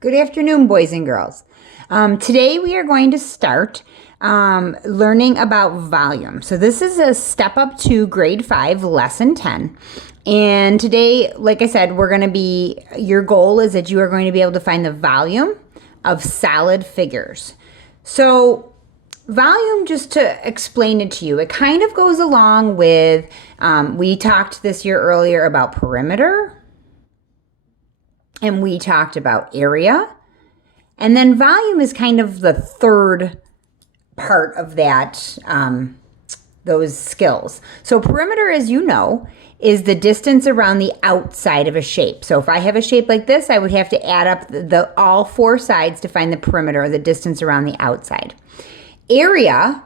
Good afternoon, boys and girls. Today we are going to start learning about volume. So this is a step up to grade 5, lesson 10. And today, like I said, your goal is that you are going to be able to find the volume of solid figures. So volume, just to explain it to you, it kind of goes along with, we talked this year earlier about perimeter, and we talked about area. And then volume is kind of the third part of that, those skills. So perimeter, as you know, is the distance around the outside of a shape. So if I have a shape like this, I would have to add up all four sides to find the perimeter, or the distance around the outside. Area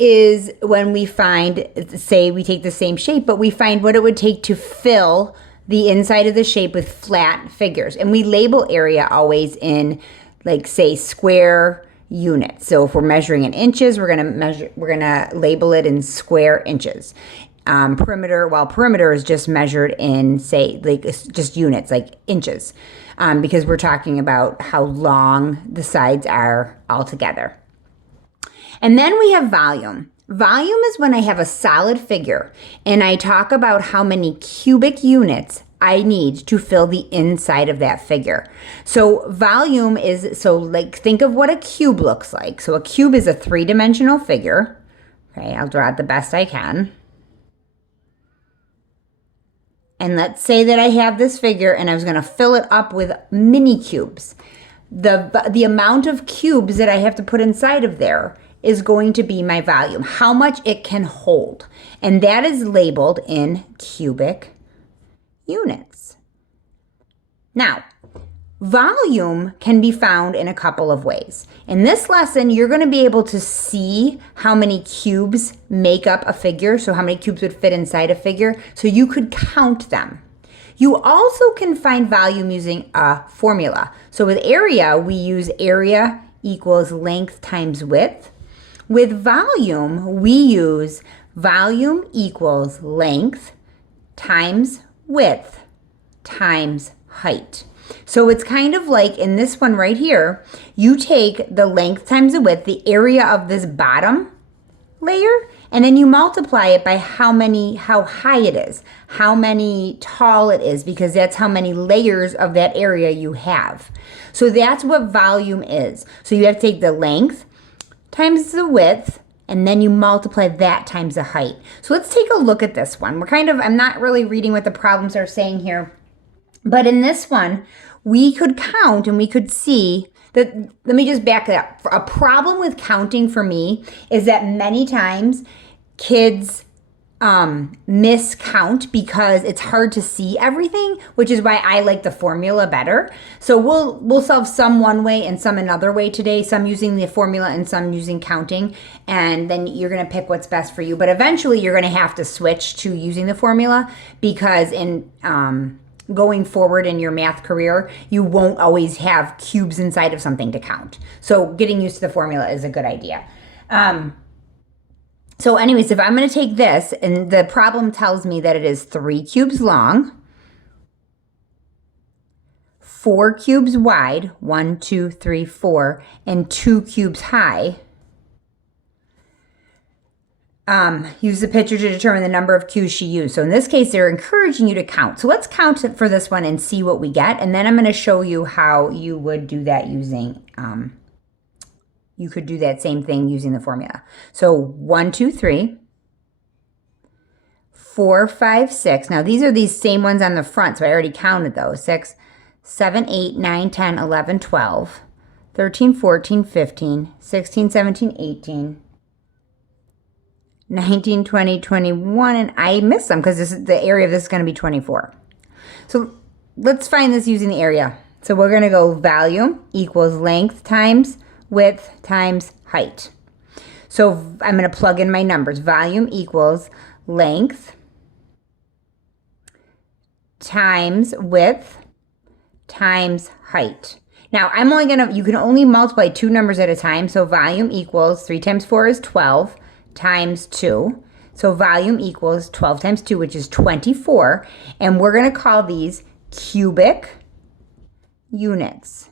is when we find, say we take the same shape, but we find what it would take to fill the inside of the shape with flat figures. And we label area always in, like, say, square units. So if we're measuring in inches, we're gonna label it in square inches. Perimeter is just measured in, say, like just units, like inches, because we're talking about how long the sides are altogether. And then we have volume. Volume is when I have a solid figure and I talk about how many cubic units I need to fill the inside of that figure. So volume is, like, think of what a cube looks like. So a cube is a three-dimensional figure. Okay, I'll draw it the best I can. And let's say that I have this figure and I was going to fill it up with mini cubes. The amount of cubes that I have to put inside of there is going to be my volume, how much it can hold. And that is labeled in cubic units. Now, volume can be found in a couple of ways. In this lesson, you're going to be able to see how many cubes make up a figure, so how many cubes would fit inside a figure, so you could count them. You also can find volume using a formula. So with area, we use area equals length times width. With volume, we use volume equals length times width times height. So it's kind of like in this one right here, you take the length times the width, the area of this bottom layer, and then you multiply it by how high it is, how many tall it is, because that's how many layers of that area you have. So that's what volume is. So you have to take the length times the width, and then you multiply that times the height. So let's take a look at this one. I'm not really reading what the problems are saying here, but in this one, we could count and we could see that, let me just back it up. A problem with counting for me is that many times kids miscount because it's hard to see everything, which is why I like the formula better. So we'll solve some one way and some another way today, some using the formula and some using counting, and then you're going to pick what's best for you. But eventually you're going to have to switch to using the formula, because in going forward in your math career, you won't always have cubes inside of something to count. So getting used to the formula is a good idea. So anyways, if I'm going to take this, and the problem tells me that it is 3 cubes long, 4 cubes wide, 1, 2, 3, 4, and 2 cubes high. Use the picture to determine the number of cubes she used. So in this case, they're encouraging you to count. So let's count it for this one and see what we get. And then I'm going to show you how you would do that using, you could do that same thing using the formula. So 1, 2, 3, 4, 5, 6. Now these are these same ones on the front, so I already counted those. 6, 7, 8, 9, 10, 11, 12, 13, 14, 15, 16, 17, 18, 19, 20, 21, and I missed some because the area of this is going to be 24. So let's find this using the area. So we're going to go volume equals length times width times height. So I'm going to plug in my numbers. Volume equals length times width times height. Now you can only multiply two numbers at a time. So volume equals 3 times 4 is 12 times 2. So volume equals 12 times 2, which is 24. And we're going to call these cubic units.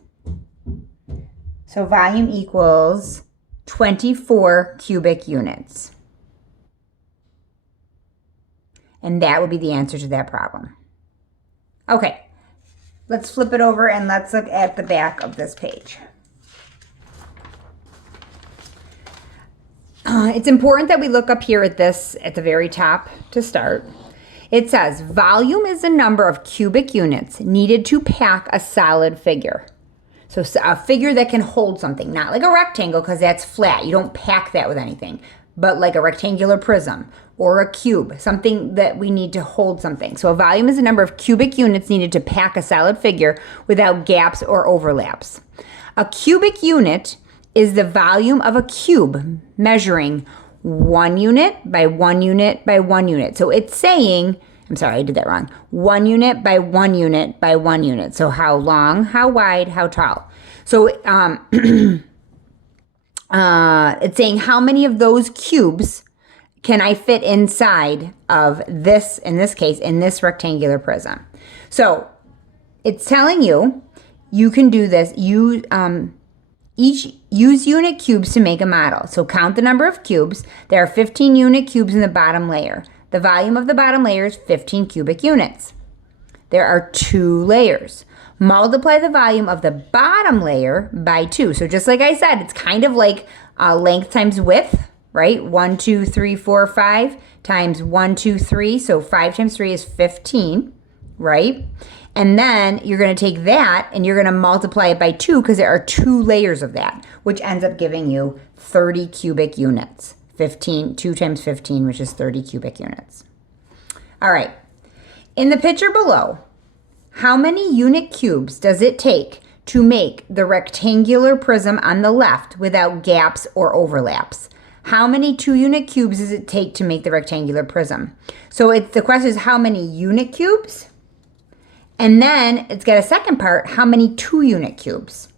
So volume equals 24 cubic units. And that would be the answer to that problem. Okay, let's flip it over and let's look at the back of this page. It's important that we look up here at this at the very top to start. It says volume is the number of cubic units needed to pack a solid figure. So a figure that can hold something, not like a rectangle because that's flat. You don't pack that with anything, but like a rectangular prism or a cube, something that we need to hold something. So a volume is the number of cubic units needed to pack a solid figure without gaps or overlaps. A cubic unit is the volume of a cube measuring 1 unit by 1 unit by 1 unit. So it's saying, I'm sorry, I did that wrong. 1 unit by 1 unit by 1 unit. So how long, how wide, how tall. So it's saying how many of those cubes can I fit inside of this, in this case, in this rectangular prism. So it's telling you, you can do this. Use unit cubes to make a model. So count the number of cubes. There are 15 unit cubes in the bottom layer. The volume of the bottom layer is 15 cubic units. There are 2 layers. Multiply the volume of the bottom layer by 2. So just like I said, it's kind of like length times width, right? 1, 2, 3, 4, 5 times 1, 2, 3. So 5 times 3 is 15, right? And then you're going to take that and you're going to multiply it by 2 because there are 2 layers of that, which ends up giving you 30 cubic units. 2 times 15, which is 30 cubic units. All right. In the picture below, how many unit cubes does it take to make the rectangular prism on the left without gaps or overlaps? How many 2 unit cubes does it take to make the rectangular prism? So the question is how many unit cubes? And then it's got a second part, how many 2 unit cubes?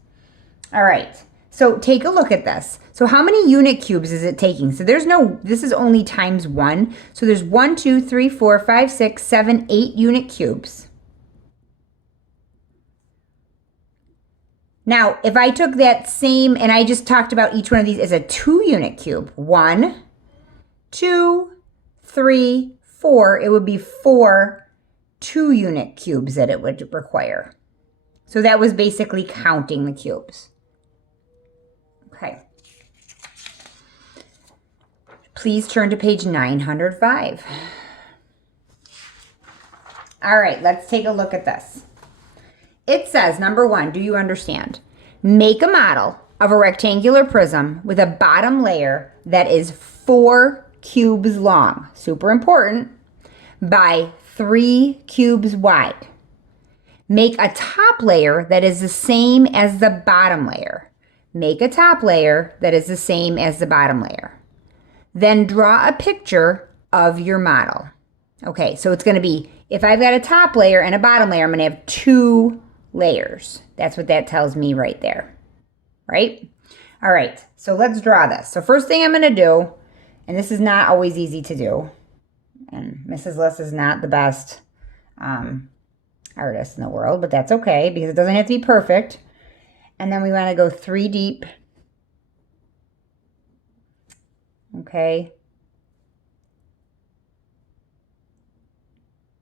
All right, so take a look at this. So how many unit cubes is it taking? So this is only times 1. So there's 1, 2, 3, 4, 5, 6, 7, 8 unit cubes. Now, if I took that same, and I just talked about each one of these as a 2 unit cube. 1, 2, 3, 4, it would be 4 2 unit cubes that it would require. So that was basically counting the cubes. Okay. Please turn to page 905. All right, let's take a look at this. It says, number 1, do you understand? Make a model of a rectangular prism with a bottom layer that is 4 cubes long, super important, by 3 cubes wide. Make a top layer that is the same as the bottom layer. Make a top layer that is the same as the bottom layer. Then draw a picture of your model. Okay, so it's going to be, if I've got a top layer and a bottom layer, I'm going to have 2 layers. That's what that tells me right there, right? All right, so let's draw this. So first thing I'm going to do, and this is not always easy to do, and Mrs. Liss is not the best artist in the world, but that's okay because it doesn't have to be perfect. And then we want to go 3 deep. Okay.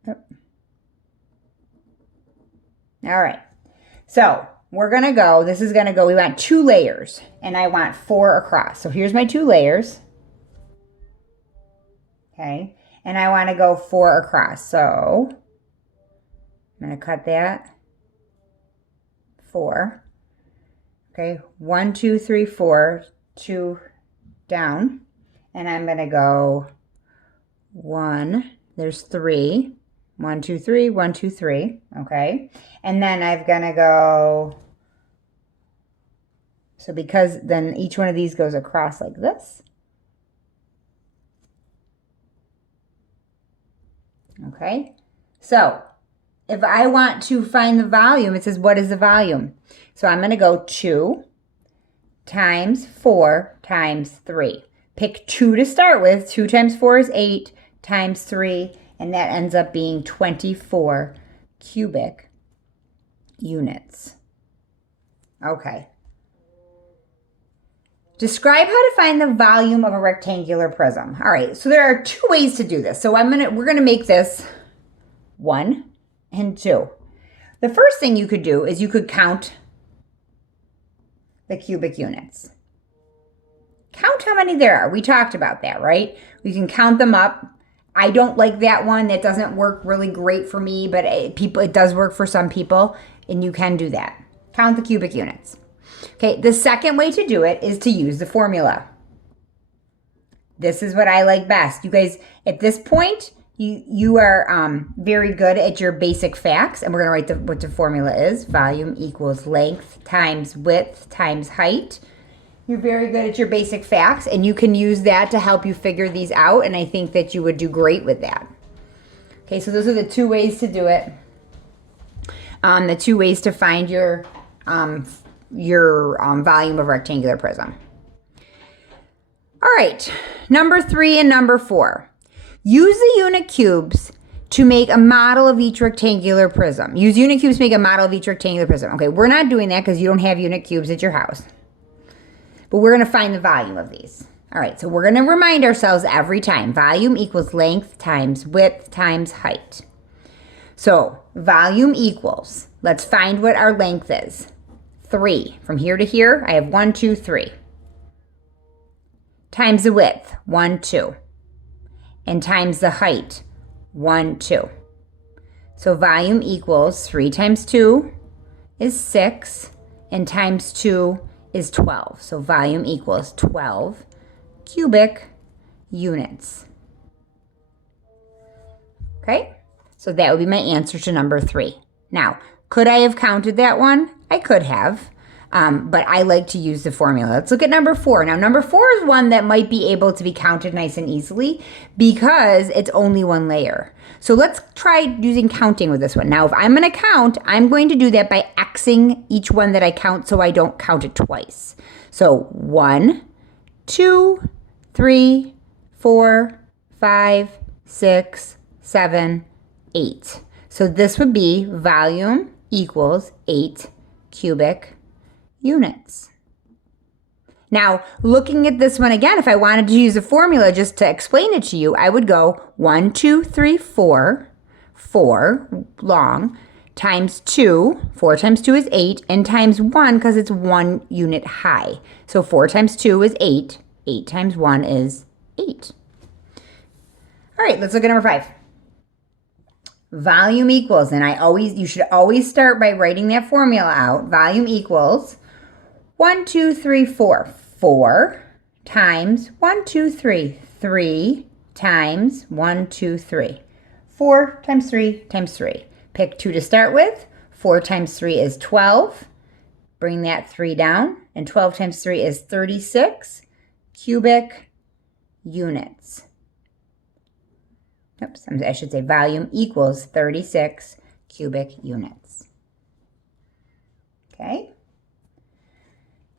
Yep. All right. So we're going to go, this is going to go, we want 2 layers and I want 4 across. So here's my 2 layers. Okay. And I want to go 4 across. So I'm going to cut that 4. Okay. 1, 2, 3, 4, 2 down. And I'm going to go 1, there's 3. 1, 2, 3, 1, 2, 3. Okay. And then I'm going to go, so because then each one of these goes across like this. Okay. So if I want to find the volume, it says, what is the volume? So I'm going to go 2 times 4 times 3. Pick 2 to start with. 2 times 4 is 8 times 3. And that ends up being 24 cubic units. Okay. Describe how to find the volume of a rectangular prism. All right, so there are two ways to do this. So we're gonna make this 1 and 2. The first thing you could do is you could count the cubic units. Count how many there are. We talked about that, right? We can count them up. I don't like that one. That doesn't work really great for me, but it does work for some people, and you can do that. Count the cubic units. Okay, the second way to do it is to use the formula. This is what I like best. You guys, at this point, you are very good at your basic facts, and we're going to write what the formula is. Volume equals length times width times height. You're very good at your basic facts, and you can use that to help you figure these out, and I think that you would do great with that. Okay, so those are the two ways to do it. The two ways to find your volume of rectangular prism. All right, number 3 and number 4. Use the unit cubes to make a model of each rectangular prism. Use unit cubes to make a model of each rectangular prism. Okay, we're not doing that because you don't have unit cubes at your house. But we're going to find the volume of these. All right, so we're going to remind ourselves every time. Volume equals length times width times height. So volume equals, let's find what our length is. 3. From here to here, I have 1, 2, 3. Times the width, 1, 2. And times the height, 1, 2. So volume equals 3 times 2 is 6, and times 2 is 12. So volume equals 12 cubic units. Okay, so that would be my answer to number 3. Now, could I have counted that one? I could have. But I like to use the formula. Let's look at number 4. Now, number 4 is one that might be able to be counted nice and easily because it's only one layer. So let's try using counting with this one. Now, if I'm going to count, I'm going to do that by Xing each one that I count so I don't count it twice. So 1, 2, 3, 4, 5, 6, 7, 8. So this would be volume equals 8 cubic units. Now, looking at this one again, if I wanted to use a formula just to explain it to you, I would go 1, 2, 3, 4, 4 long, times 2, 4 times 2 is 8, and times 1 because it's 1 unit high. So 4 times 2 is 8, 8 times 1 is 8. All right, let's look at number 5. Volume equals, and you should always start by writing that formula out. Volume equals 1, 2, 3, 4. 4 times 1, 2, 3. 3 times 1, 2, 3. 4 times 3 times 3. Pick 2 to start with. 4 times 3 is 12. Bring that 3 down. And 12 times 3 is 36 cubic units. Oops, I should say volume equals 36 cubic units. Okay.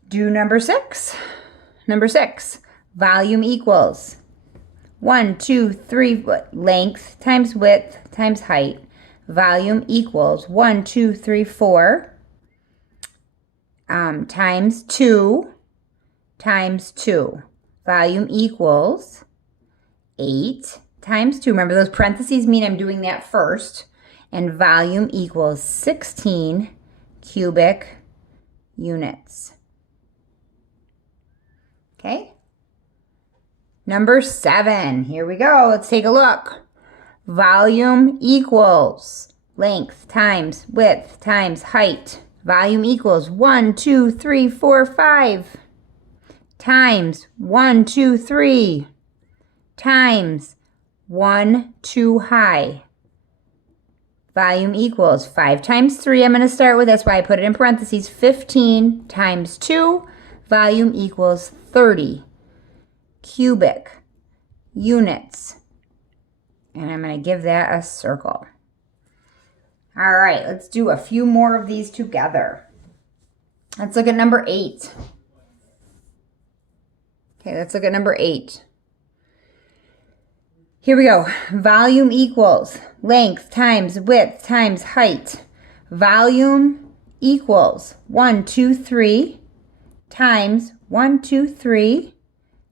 Do number 6. Number 6, volume equals 1, 2, 3, length times width times height. Volume equals 1, 2, 3, 4 times 2 times 2. Volume equals 8 times 2. Remember, those parentheses mean I'm doing that first. And volume equals 16 cubic units. Okay. Number 7. Here we go. Let's take a look. Volume equals length times width times height. Volume equals 1, 2, 3, 4, 5 times 1, 2, 3 times 1, 2 high. Volume equals 5 times 3. I'm going to start with, that's why I put it in parentheses, 15 times 2. Volume equals 30 cubic units. And I'm going to give that a circle. All right, let's do a few more of these together. Let's look at number 8. Okay, let's look at number 8. Here we go. Volume equals length times width times height. Volume equals 1, 2, 3 times 1, 2, 3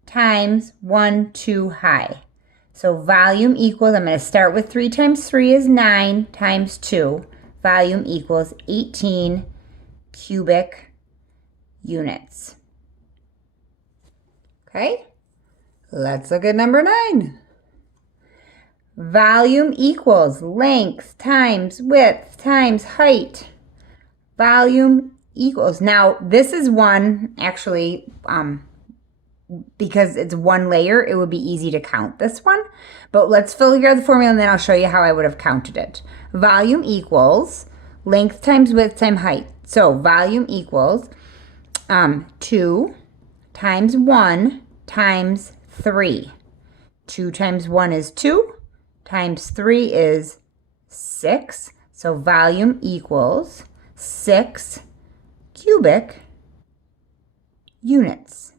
times 1, 2 high. So volume equals, I'm going to start with 3 times 3 is 9 times 2. Volume equals 18 cubic units. Okay, let's look at number 9. Volume equals length times width times height. Volume equals, now this is one, actually, because it's one layer, it would be easy to count this one. But let's figure out the formula and then I'll show you how I would have counted it. Volume equals length times width times height. So volume equals 2 times 1 times 3. 2 times 1 is 2, times 3 is 6. So volume equals 6 cubic units.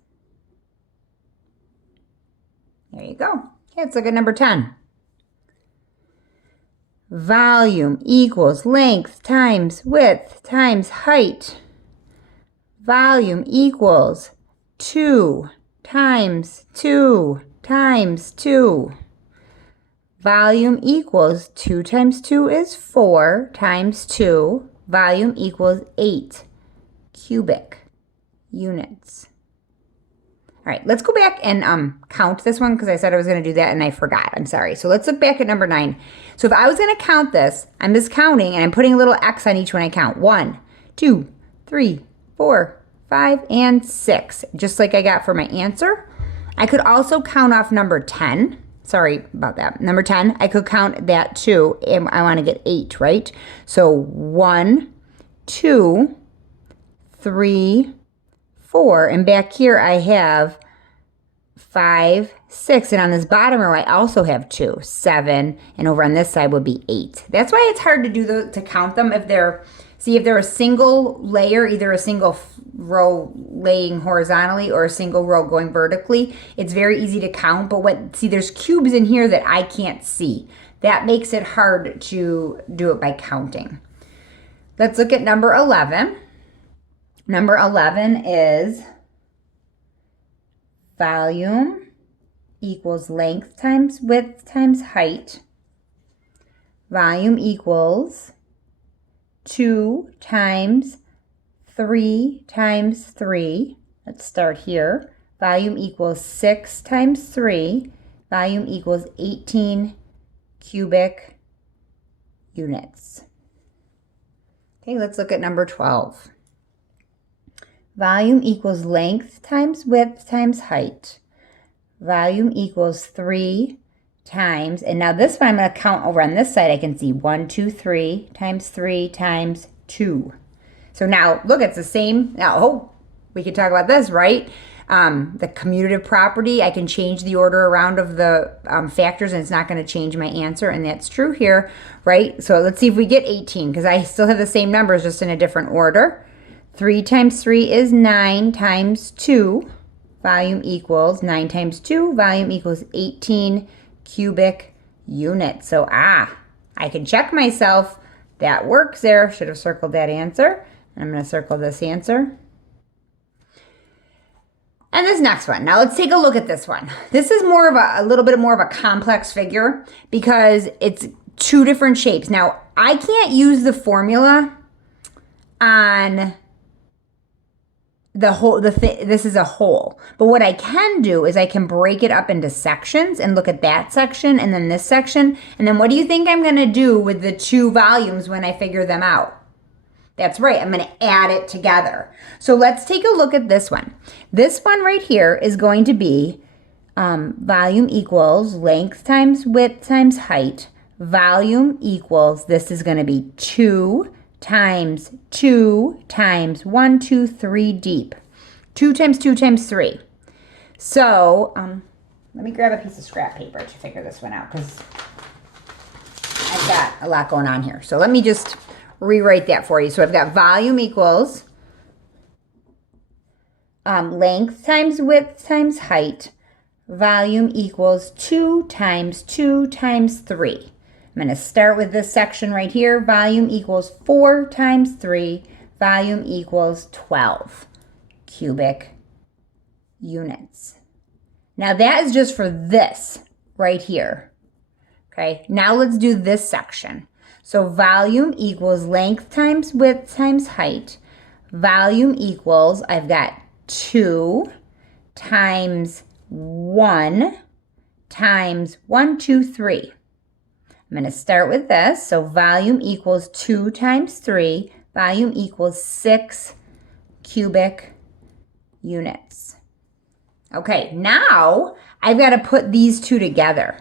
There you go. Okay, let's look at number 10. Volume equals length times width times height. Volume equals 2 times 2 times 2. Volume equals 2 times 2 is 4 times 2. Volume equals 8 cubic units. All right, let's go back and count this one because I said I was going to do that and I forgot. I'm sorry. So let's look back at number 9. So if I was going to count this, I'm just counting and I'm putting a little X on each one I count. 1, 2, 3, 4, 5, and 6, just like I got for my answer. I could also count off number 10. Sorry about that. Number 10, I could count that too. And I want to get 8, right? So 1, 2, 3, 4, and back here I have 5, 6, and on this bottom row I also have 2, 7, and over on this side would be 8. That's why it's hard to do to count them if they're a single layer, either a single row laying horizontally or a single row going vertically. It's very easy to count, but there's cubes in here that I can't see. That makes it hard to do it by counting. Let's look at number 11. Number 11 is volume equals length times width times height. Volume equals 2 times 3 times 3. Let's start here. Volume equals 6 times 3. Volume equals 18 cubic units. Okay, let's look at number 12. Volume equals length times width times height. Volume equals 3 times, and now this one I'm going to count over on this side. I can see 1, 2, 3 times 2. So now look, it's the same. Now, we could talk about this, right? The commutative property, I can change the order around of the factors and it's not going to change my answer, and that's true here, right? So let's see if we get 18 because I still have the same numbers just in a different order. 3 times 3 is 9 times 2. Volume equals 9 times 2. Volume equals 18 cubic units. So, I can check myself. That works there. Should have circled that answer. I'm going to circle this answer. And this next one. Now let's take a look at this one. This is more of a little bit more of a complex figure because it's 2 different shapes. Now, I can't use the formula on this is a whole. But what I can do is I can break it up into sections and look at that section and then this section. And then what do you think I'm going to do with the 2 volumes when I figure them out? That's right, I'm going to add it together. So let's take a look at this one. This one right here is going to be volume equals length times width times height. Volume equals, this is going to be 2 times 1, 2, 3 deep. 2 times 2 times 3. So let me grab a piece of scrap paper to figure this one out because I've got a lot going on here. So let me just rewrite that for you. So I've got volume equals length times width times height. Volume equals 2 times 2 times 3. I'm going to start with this section right here. Volume equals 4 times 3. Volume equals 12 cubic units. Now that is just for this right here. Okay, now let's do this section. So volume equals length times width times height. Volume equals, I've got 2 times 1 times 1, 2, 3. I'm going to start with this. So volume equals 2 times 3. Volume equals 6 cubic units. Okay, now I've got to put these two together.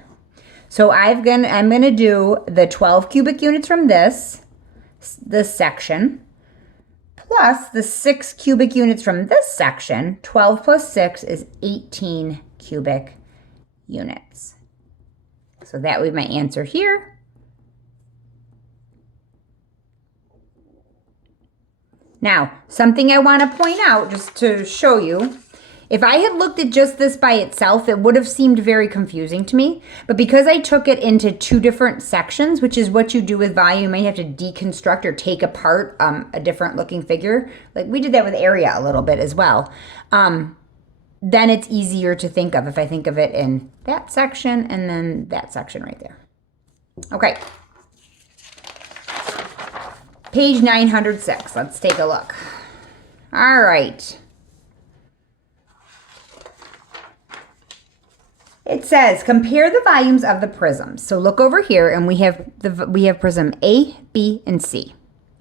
So I'm going to do the 12 cubic units from this section, plus the 6 cubic units from this section. 12 plus 6 is 18 cubic units. So that would be my answer here. Now, something I want to point out just to show you, if I had looked at just this by itself, it would have seemed very confusing to me. But because I took it into 2 different sections, which is what you do with volume, you might have to deconstruct or take apart a different looking figure. Like we did that with area a little bit as well. Then it's easier to think of if I think of it in that section and then that section right there. Okay. Page 906. Let's take a look. All right. It says compare the volumes of the prisms. So look over here, and we have prism A, B, and C.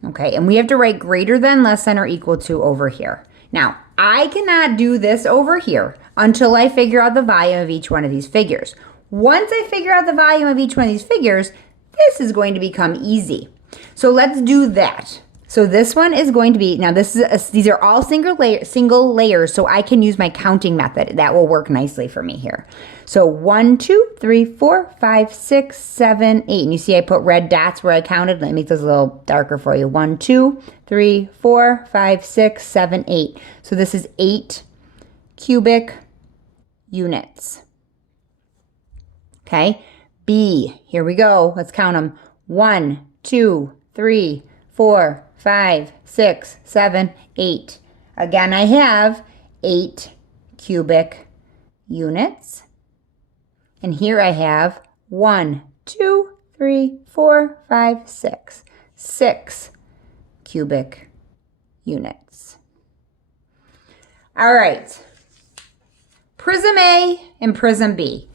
Okay, and we have to write greater than, less than, or equal to over here. Now, I cannot do this over here until I figure out the volume of each one of these figures. Once I figure out the volume of each one of these figures, this is going to become easy. So let's do that. So this one is going to be, now these are all single layers, so I can use my counting method. That will work nicely for me here. So 1, 2, 3, 4, 5, 6, 7, 8. And you see I put red dots where I counted. Let me make those a little darker for you. 1, 2, 3, 4, 5, 6, 7, 8. So this is 8 cubic units. Okay, B, here we go. Let's count them. 1, 2, 3, 4, 5, 6, 7, 8. Again, I have 8 cubic units. And here I have 1, 2, 3, 4, 5, 6. 6 cubic units. All right. Prism A and Prism B.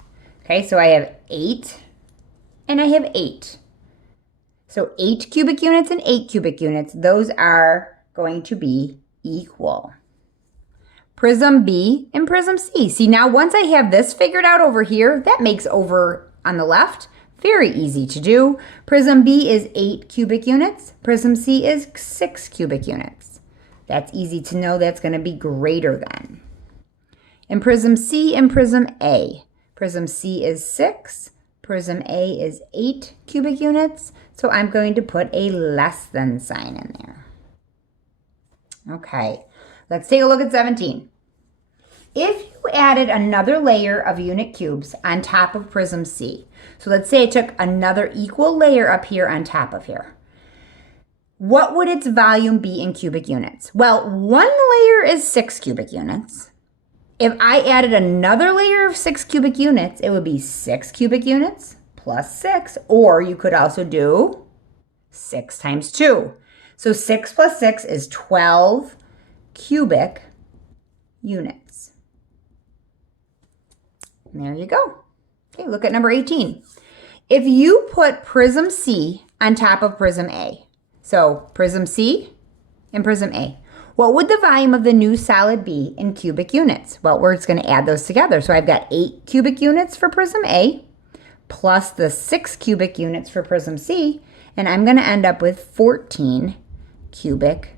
Okay, so I have 8 and I have 8. So 8 cubic units and 8 cubic units, those are going to be equal. Prism B and Prism C. See, now once I have this figured out over here, that makes over on the left very easy to do. Prism B is 8 cubic units. Prism C is 6 cubic units. That's easy to know. That's going to be greater than. And Prism C and Prism A. Prism C is 6. Prism A is 8 cubic units. So I'm going to put a less than sign in there. Okay, let's take a look at 17. If you added another layer of unit cubes on top of Prism C, so let's say I took another equal layer up here on top of here, what would its volume be in cubic units? Well, one layer is 6 cubic units. If I added another layer of 6 cubic units, it would be 6 cubic units plus 6, or you could also do 6 times 2. So 6 plus 6 is 12 cubic units. And there you go. Okay, look at number 18. If you put Prism C on top of Prism A, so Prism C and Prism A, what would the volume of the new solid be in cubic units? Well, we're just going to add those together. So I've got 8 cubic units for Prism A plus the 6 cubic units for Prism C, and I'm going to end up with 14 cubic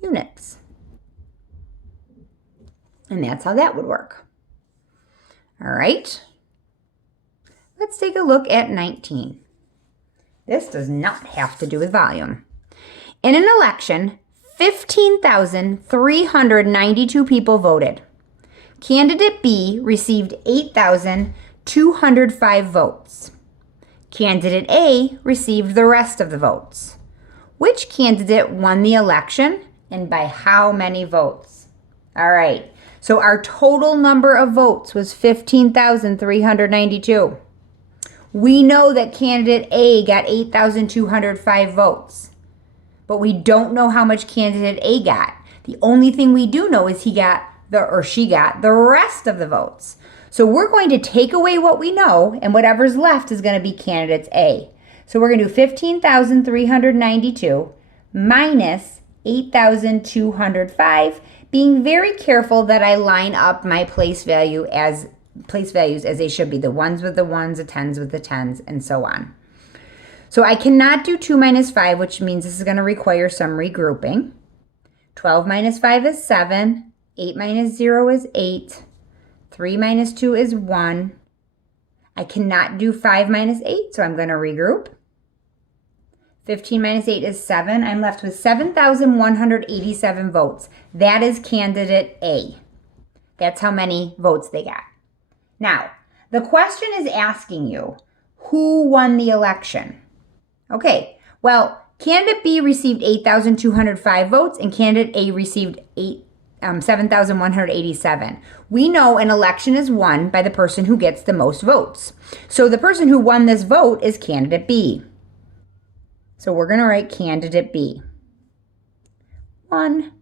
units. And that's how that would work. All right. Let's take a look at 19. This does not have to do with volume. In an election, 15,392 people voted. Candidate B received 8,205 votes. Candidate A received the rest of the votes. Which candidate won the election and by how many votes? All right. So our total number of votes was 15,392. We know that candidate A got 8,205 votes, but we don't know how much candidate A got. The only thing we do know is she got the rest of the votes. So we're going to take away what we know, and whatever's left is going to be candidate A. So we're going to do 15,392 minus 8,205, being very careful that I line up my place values as they should be. The ones with the ones, the tens with the tens, and so on. So I cannot do 2 minus 5, which means this is going to require some regrouping. 12 minus 5 is 7. 8 minus 0 is 8. 3 minus 2 is 1. I cannot do 5 minus 8, so I'm going to regroup. 15 minus 8 is 7. I'm left with 7,187 votes. That is candidate A. That's how many votes they got. Now, the question is asking you, who won the election? Okay, well, candidate B received 8,205 votes and candidate A received 7,187. We know an election is won by the person who gets the most votes. So the person who won this vote is candidate B. So we're going to write candidate B. 1.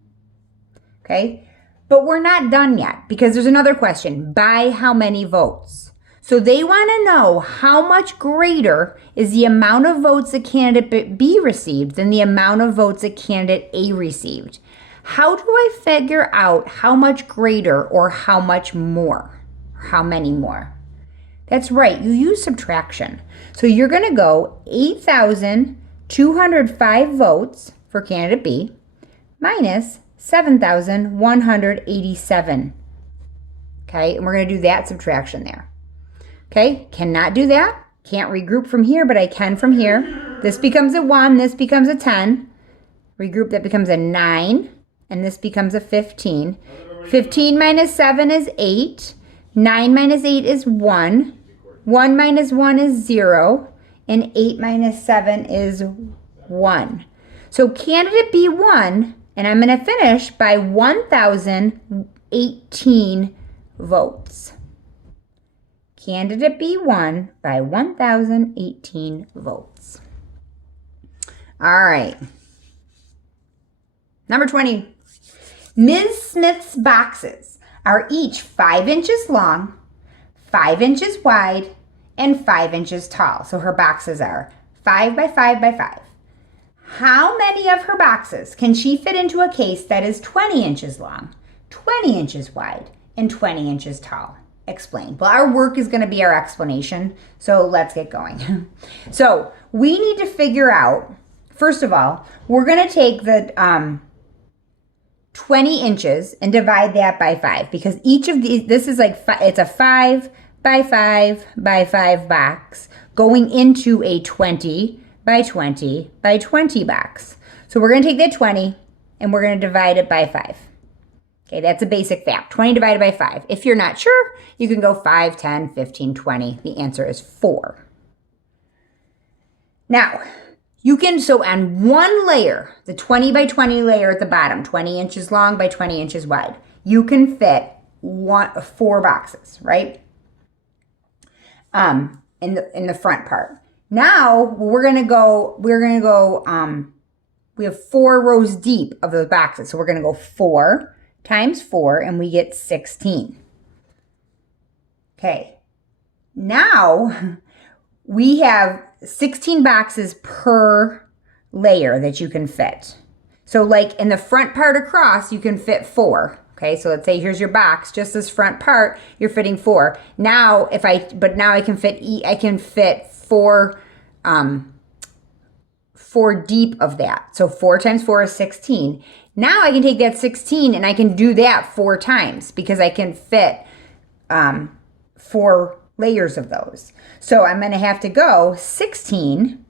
Okay, but we're not done yet because there's another question. By how many votes? So they want to know how much greater is the amount of votes that candidate B received than the amount of votes that candidate A received. How do I figure out how much greater or how much more? How many more? That's right, you use subtraction. So you're going to go 8,205 votes for candidate B minus 7,187. Okay, and we're going to do that subtraction there. Okay, cannot do that. Can't regroup from here, but I can from here. This becomes a 1, this becomes a 10. Regroup, that becomes a 9, and this becomes a 15. 15 minus 7 is 8. 9 minus 8 is 1. 1 minus 1 is 0. And 8 minus 7 is 1. So candidate B won, and I'm going to finish by 1,018 votes. Candidate B won by 1,018 votes. All right. Number 20. Ms. Smith's boxes are each 5 inches long, 5 inches wide, and 5 inches tall. So her boxes are 5 by 5 by 5. How many of her boxes can she fit into a case that is 20 inches long, 20 inches wide, and 20 inches tall? Explain. Well, our work is going to be our explanation, so let's get going. So we need to figure out, first of all, we're going to take the 20 inches and divide that by 5, because each of these, this is like, it's a 5 by 5 by 5 box going into a 20 by 20 by 20 box. So we're going to take that 20 and we're going to divide it by 5. Okay, that's a basic fact. 20 divided by 5. If you're not sure, you can go 5, 10, 15, 20. The answer is 4. Now, you can, so on one layer, the 20 by 20 layer at the bottom, 20 inches long by 20 inches wide, you can fit 4 boxes, right? In the front part. Now we have 4 rows deep of those boxes. So we're going to go 4 times 4 and we get 16. Okay. Now we have 16 boxes per layer that you can fit. So like in the front part across, you can fit 4. Okay, so let's say here's your box, just this front part, you're fitting 4. Now now I can fit 4 deep of that. So 4 times 4 is 16. Now I can take that 16 and I can do that 4 times because I can fit 4 layers of those. So I'm going to have to go 16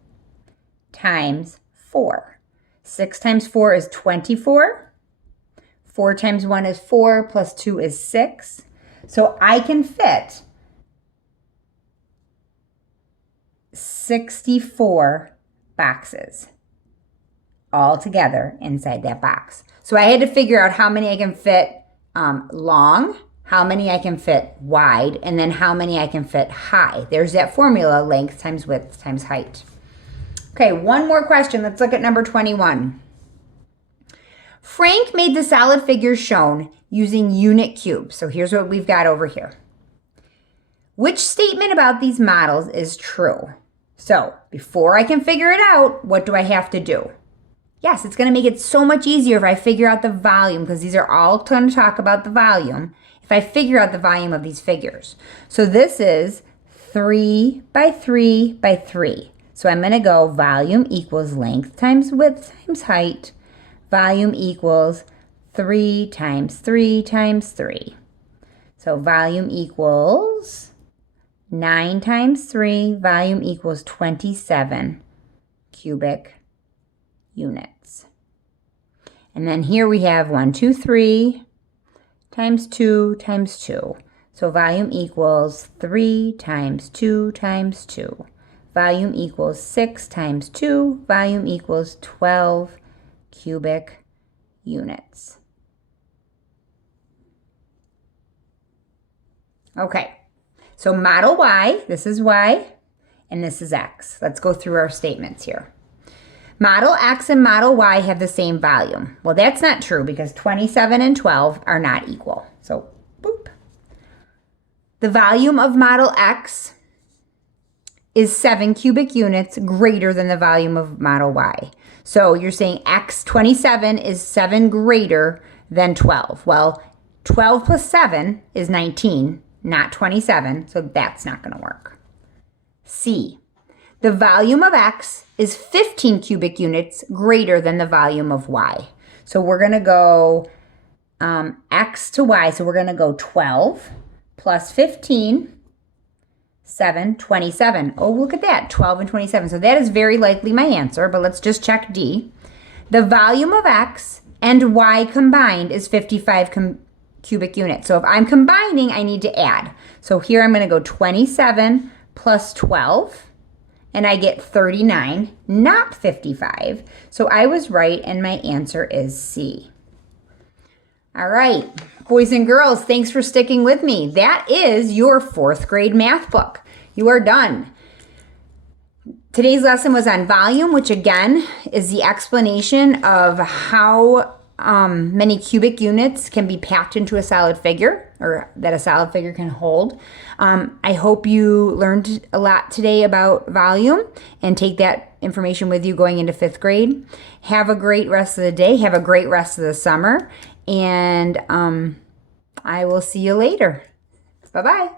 times 4. 6 times 4 is 24. 4 times 1 is 4, plus 2 is 6. So I can fit 64 boxes all together inside that box. So I had to figure out how many I can fit long, how many I can fit wide, and then how many I can fit high. There's that formula, length times width times height. Okay, one more question. Let's look at number 21. Frank made the solid figures shown using unit cubes. So here's what we've got over here. Which statement about these models is true? So before I can figure it out, what do I have to do? Yes, it's going to make it so much easier if I figure out the volume, because these are all going to talk about the volume, if I figure out the volume of these figures. So this is 3 by 3 by 3. So I'm going to go volume equals length times width times height. Volume equals 3 times 3 times 3. So volume equals 9 times 3. Volume equals 27 cubic units. And then here we have 1, 2, 3 times 2 times 2. So volume equals 3 times 2 times 2. Volume equals 6 times 2. Volume equals 12 cubic units. Okay, so model Y, this is Y, and this is X. Let's go through our statements here. Model X and model Y have the same volume. Well, that's not true because 27 and 12 are not equal. So, boop. The volume of model X is 7 cubic units greater than the volume of model Y. So you're saying X 27 is 7 greater than 12. Well, 12 plus 7 is 19, not 27, so that's not going to work. C. The volume of X is 15 cubic units greater than the volume of Y. So we're going to go X to Y. So we're going to go 12 plus 15, 7, 27. Oh, look at that, 12 and 27. So that is very likely my answer, but let's just check D. The volume of X and Y combined is 55 cubic units. So if I'm combining, I need to add. So here I'm going to go 27 plus 12. And I get 39, not 55. So I was right, and my answer is C. All right, boys and girls, thanks for sticking with me. That is your 4th grade math book. You are done. Today's lesson was on volume, which again is the explanation of how many cubic units can be packed into a solid figure, or that a solid figure can hold. I hope you learned a lot today about volume and take that information with you going into 5th grade. Have a great rest of the day. Have a great rest of the summer. And I will see you later. Bye-bye.